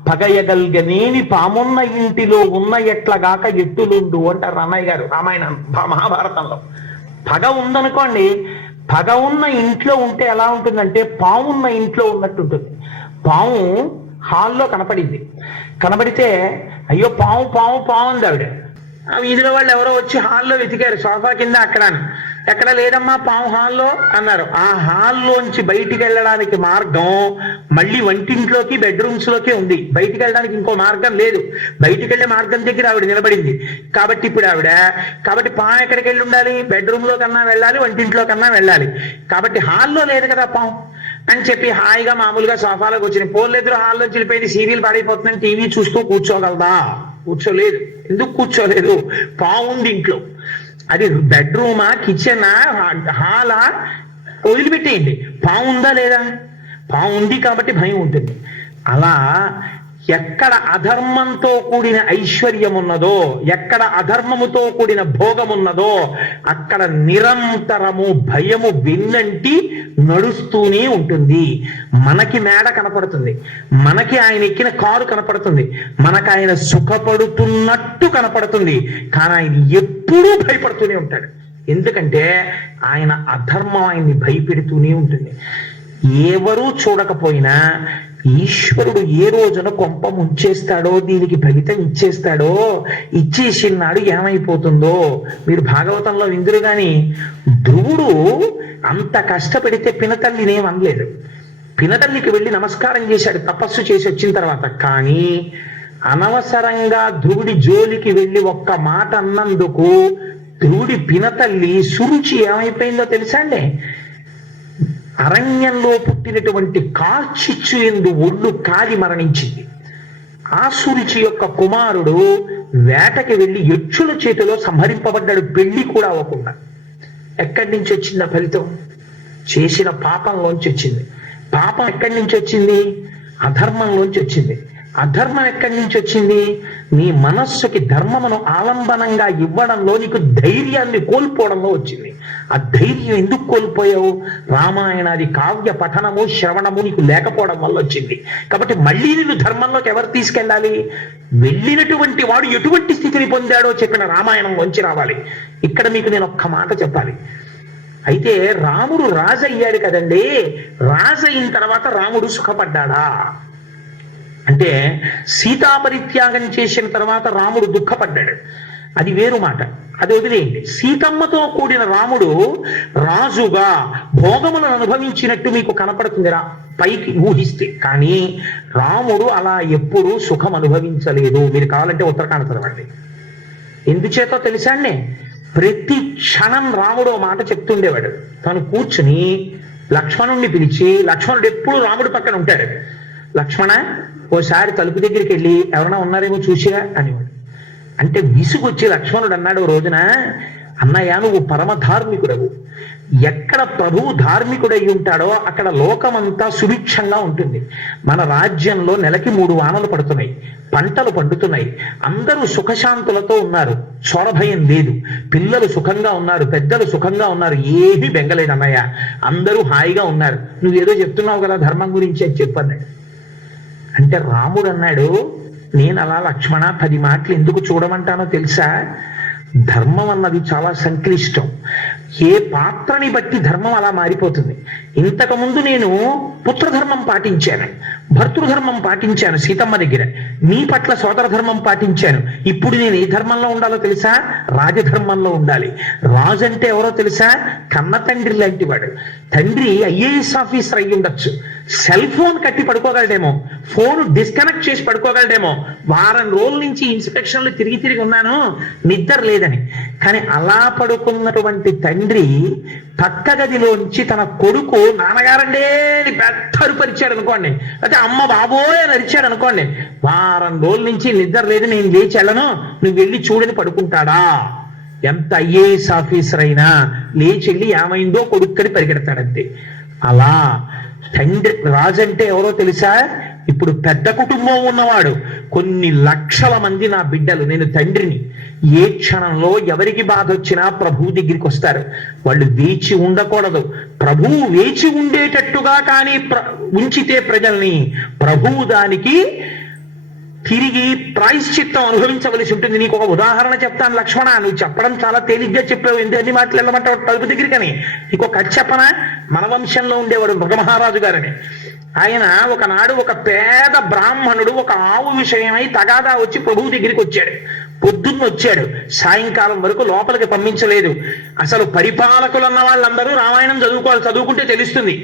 పగయగల్గనేని పామున్న ఇంటిలో ఉన్న ఎట్లగాక ఎట్టులుండు అంటారు రామయ్య గారు రామాయణం మహాభారతంలో. పగ ఉందనుకోండి, పగ ఉన్న ఇంట్లో ఉంటే ఎలా ఉంటుందంటే పామున్న ఇంట్లో ఉన్నట్టు ఉంటుంది. పాము హాల్లో కనబడితే అయ్యో పాము పాము పాము అంది ఆవిడ. ఆ వీధిలో వాళ్ళు ఎవరో వచ్చి హాల్లో వెతికారు, సోఫా కింద అక్కడ, ఎక్కడ లేదమ్మా పాము హాల్లో అన్నారు. ఆ హాల్లోంచి బయటికి వెళ్ళడానికి మార్గం మళ్ళీ వంటింట్లోకి బెడ్రూమ్స్ లోకే ఉంది, బయటికి వెళ్ళడానికి ఇంకో మార్గం లేదు. బయటికి వెళ్ళే మార్గం దగ్గర ఆవిడ నిలబడింది కాబట్టి ఇప్పుడు కాబట్టి పాము ఎక్కడికి వెళ్ళి ఉండాలి? బెడ్రూమ్ లో కన్నా వెళ్ళాలి, వంటింట్లో కన్నా వెళ్ళాలి. కాబట్టి హాల్లో లేదు కదా పాము అని చెప్పి హాయిగా మామూలుగా సోఫాలోకి వచ్చినాయి. పోలేదురు హాల్లో వెళ్ళిపోయింది, సీరియల్ పాడైపోతుందని టీవీ చూస్తూ కూర్చోగలదా? కూర్చోలేదు. ఎందుకు కూర్చోలేదు? పాము ఉంది ఇంట్లో. అది బెడ్రూమా, కిచెనా, హాలా వదిలిపెట్టేయండి. పాము ఉందా లేదా? పాము ఉంది కాబట్టి భయం ఉంటుంది. అలా ఎక్కడ అధర్మంతో కూడిన ఐశ్వర్యం ఉన్నదో, ఎక్కడ అధర్మముతో కూడిన భోగం ఉన్నదో అక్కడ నిరంతరము భయము వెన్నంటి నడుస్తూనే ఉంటుంది. మనకి మేడ కనపడుతుంది, మనకి ఆయన ఎక్కిన కారు కనపడుతుంది, మనకు ఆయన సుఖపడుతున్నట్టు కనపడుతుంది, కానీ ఆయన ఎప్పుడూ భయపడుతూనే ఉంటాడు. ఎందుకంటే ఆయన అధర్మం ఆయన్ని భయపెడుతూనే ఉంటుంది. ఎవరూ చూడకపోయినా ఈశ్వరుడు ఏ రోజున కొంప ముంచేస్తాడో, దీనికి ఫలితం ఇచ్చేస్తాడో, ఇచ్చేసినాడు ఏమైపోతుందో మీరు భాగవతంలో విందురు. గాని ధ్రువుడు అంత కష్టపడితే పినతల్లినేం అనలేదు. పినతల్లికి వెళ్ళి నమస్కారం చేశాడు తపస్సు చేసి వచ్చిన తర్వాత. కానీ అనవసరంగా ధ్రువుడి జోలికి వెళ్ళి ఒక్క మాట అన్నందుకు ధ్రువుడి పినతల్లి సురుచి ఏమైపోయిందో తెలుసా అండి? అరణ్యంలో పుట్టినటువంటి కార్చిచ్చు ఎందు ఒళ్ళు కాలి మరణించింది. ఆ సురుచి యొక్క కుమారుడు వేటకి వెళ్ళి యక్షుల చేతిలో సంహరింపబడ్డాడు, పెళ్లి కూడా అవ్వకుండా. ఎక్కడి నుంచి వచ్చింది ఆ ఫలితం? చేసిన పాపంలోంచి వచ్చింది. పాపం ఎక్కడి నుంచి వచ్చింది? అధర్మంలోంచి వచ్చింది. అధర్మం ఎక్కడి నుంచి వచ్చింది? నీ మనస్సుకి ధర్మమును ఆలంబనంగా ఇవ్వడంలో నీకు ధైర్యాన్ని కోల్పోవడంలో వచ్చింది. ఆ ధైర్యం ఎందుకు కోల్పోయావు? రామాయణాది కావ్య పఠనము శ్రవణము నీకు లేకపోవడం వల్ల వచ్చింది. కాబట్టి మళ్ళీ నిన్ను ధర్మంలోకి ఎవరు తీసుకెళ్ళాలి? వెళ్ళినటువంటి వాడు ఎటువంటి స్థితిని పొందాడో చెప్పిన రామాయణంలోంచి రావాలి. ఇక్కడ మీకు నేను ఒక్క మాట చెప్పాలి. అయితే రాముడు రాజు అయ్యాడు కదండి, రాజు అయిన తర్వాత రాముడు సుఖపడ్డాడా అంటే సీతాపరిత్యాగం చేసిన తర్వాత రాముడు దుఃఖపడ్డాడు, అది వేరు మాట. అది వదిలేయండి. సీతమ్మతో కూడిన రాముడు రాజుగా భోగములను అనుభవించినట్టు మీకు కనపడుతుంది పైకి ఊహిస్తే. కానీ రాముడు అలా ఎప్పుడూ సుఖం అనుభవించలేదు. మీరు కావాలంటే ఉత్తరాఖండ చదవండి. ఎందుచేతో తెలుసా అండి? ప్రతి క్షణం రాముడు మాట చెప్తుండేవాడు. తను కూర్చుని లక్ష్మణుణ్ణి పిలిచి, లక్ష్మణుడు ఎప్పుడు రాముడి పక్కన ఉంటాడు. లక్ష్మణ ఓసారి తలుపు దగ్గరికి వెళ్ళి ఎవరైనా ఉన్నారేమో చూసిరా అనేవాడు. అంటే విసుగొచ్చి లక్ష్మణుడు అన్నాడు ఓ రోజున, అన్నయ్య నువ్వు పరమ ధార్మికుడవు, ఎక్కడ ప్రభువు ధార్మికుడై ఉంటాడో అక్కడ లోకమంతా సుభిక్షంగా ఉంటుంది. మన రాజ్యంలో నెలకి 3 వానలు పడుతున్నాయి, పంటలు పండుతున్నాయి, అందరూ సుఖశాంతులతో ఉన్నారు, చోరభయం లేదు, పిల్లలు సుఖంగా ఉన్నారు, పెద్దలు సుఖంగా ఉన్నారు, ఏమీ బెంగలేదు అన్నయ్య, అందరూ హాయిగా ఉన్నారు. నువ్వేదో చెప్తున్నావు కదా ధర్మం గురించి అని చెప్పన్నాడు. అంటే రాముడు అన్నాడు, నేను అలా లక్ష్మణ 10 మాటలు ఎందుకు చూడమంటానో తెలుసా? ధర్మం అన్నది చాలా సంక్లిష్టం. ఏ పాత్రని బట్టి ధర్మం అలా మారిపోతుంది. ఇంతకుముందు నేను పుత్రధర్మం పాటించాను, భర్తృధర్మం పాటించాను సీతమ్మ దగ్గర, నీ పట్ల సోదర ధర్మం పాటించాను. ఇప్పుడు నేను ఏ ధర్మంలో ఉండాలో తెలుసా? రాజధర్మంలో ఉండాలి. రాజు అంటే ఎవరో తెలుసా? కన్న తండ్రి లాంటి వాడు. తండ్రి ఐఏఎస్ ఆఫీసర్ అయ్యి ఉండొచ్చు, సెల్ ఫోన్ కట్టి పడుకోగలడేమో, ఫోన్ డిస్కనెక్ట్ చేసి పడుకోగలడేమో, వారం రోజుల నుంచి ఇన్స్పెక్షన్లు తిరిగి తిరిగి ఉన్నాను, నిద్ర లేదని. కానీ అలా పడుకున్నటువంటి తండ్రి పక్క గదిలోంచి తన కొడుకు నాన్నగారండే అని పెద్ద అరుపరిచాడు అనుకోండి, అయితే అమ్మ బాబోయ్ అని అరిచాడు అనుకోండి, వారం రోజుల నుంచి నిద్ర లేదు, నేను లేచి వెళ్ళను, నువ్వు వెళ్ళి చూడని పడుకుంటాడా? ఎంత ఐఏఎస్ ఆఫీసర్ అయినా లేచి వెళ్ళి ఏమైందో కొడుక్కడి పరిగెడతాడంతే. అలా తండ్రి రాజు అంటే ఎవరో తెలుసా? ఇప్పుడు పెద్ద కుటుంబం ఉన్నవాడు, కొన్ని లక్షల మంది నా బిడ్డలు, నేను తండ్రిని. ఏ క్షణంలో ఎవరికి బాధ వచ్చినా ప్రభువు దగ్గరికి వస్తారు. వాళ్ళు వేచి ఉండకూడదు. ప్రభువు వేచి ఉండేటట్టుగా కానీ ఉంచితే ప్రజల్ని, ప్రభువు దానికి తిరిగి ప్రాయశ్చిత్తం అనుభవించవలసి ఉంటుంది. నీకు ఒక ఉదాహరణ చెప్తాను లక్ష్మణ, నువ్వు చెప్పడం చాలా తేలిగ్గా చెప్పావు, ఎన్ని మాటలు వెళ్ళమంటావు తలుపు దగ్గరికని. నీకు ఒక కథ చెప్పనా? మన వంశంలో ఉండేవాడు మృగమహారాజు గారని. ఆయన ఒకనాడు ఒక పేద బ్రాహ్మణుడు ఒక ఆవు విషయమై తగాదా వచ్చి ప్రభువు దగ్గరికి వచ్చాడు. పొద్దున్న వచ్చాడు, సాయంకాలం వరకు లోపలికి పంపించలేదు. అసలు పరిపాలకులు అన్న వాళ్ళందరూ రామాయణం చదువుకోవాలి, చదువుకుంటే తెలుస్తుంది.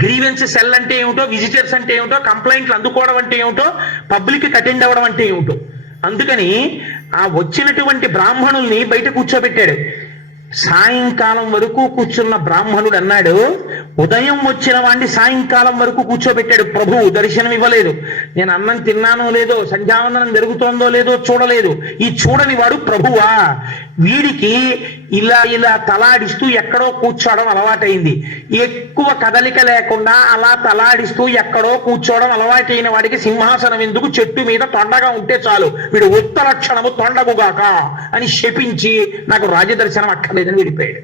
గ్రీవెన్స్ సెల్ అంటే ఏమిటో, విజిటర్స్ అంటే ఏమిటో, కంప్లైంట్లు అందుకోవడం అంటే ఏమిటో, పబ్లిక్ అటెండ్ అవ్వడం అంటే ఏమిటో. అందుకని ఆ వచ్చినటువంటి బ్రాహ్మణుల్ని బయట కూర్చోబెట్టాడు. సాయంకాలం వరకు కూర్చున్న బ్రాహ్మణుడు అన్నాడు, ఉదయం వచ్చిన వాడిని సాయంకాలం వరకు కూర్చోబెట్టాడు ప్రభువు, దర్శనం ఇవ్వలేదు. నేను అన్నం తిన్నానో లేదో, సంధ్యావందనం జరుగుతోందో లేదో చూడలేదు. ఈ చూడని వాడు ప్రభువా? వీడికి ఇలా ఇలా తలాడిస్తూ ఎక్కడో కూర్చోవడం అలవాటైంది. ఎక్కువ కదలిక లేకుండా అలా తలాడిస్తూ ఎక్కడో కూర్చోవడం అలవాటైన వాడికి సింహాసనం ఎందుకు, చెట్టు మీద తొండగా ఉంటే చాలు, వీడు ఉత్తర క్షణము తొండగుగాక అని శపించి నాకు రాజదర్శనం అక్కర్లేదని విడిపోయాడు.